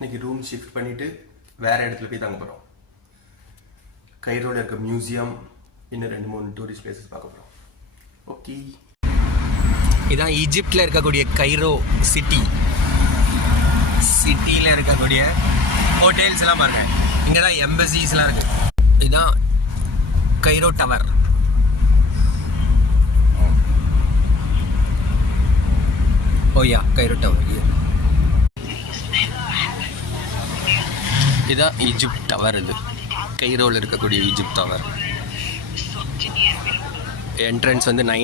இன்னைக்கு room shift பண்ணிவிட்டு வேறு இடத்துல போய் தங்க போகிறோம். கைரோவில் இருக்க மியூசியம், இன்னும் 2-3 டூரிஸ்ட் பிளேசஸ் பார்க்க போகிறோம். ஓகே, இதான் ஈஜிப்டில் இருக்கக்கூடிய கைரோ சிட்டி. சிட்டியில் இருக்கக்கூடிய ஹோட்டல்ஸ் எல்லாம் பாருங்க. இங்கே தான் எம்பசிஸ்லாம் இருக்குது. இதுதான் கைரோ டவர். ஓயா, கைரோ டவர். இதுதான் ஈஜிப்ட் டவர். இது கைரோவில் இருக்கக்கூடிய ஈஜிப்ட் டவர். என்ட்ரன்ஸ் வந்து 9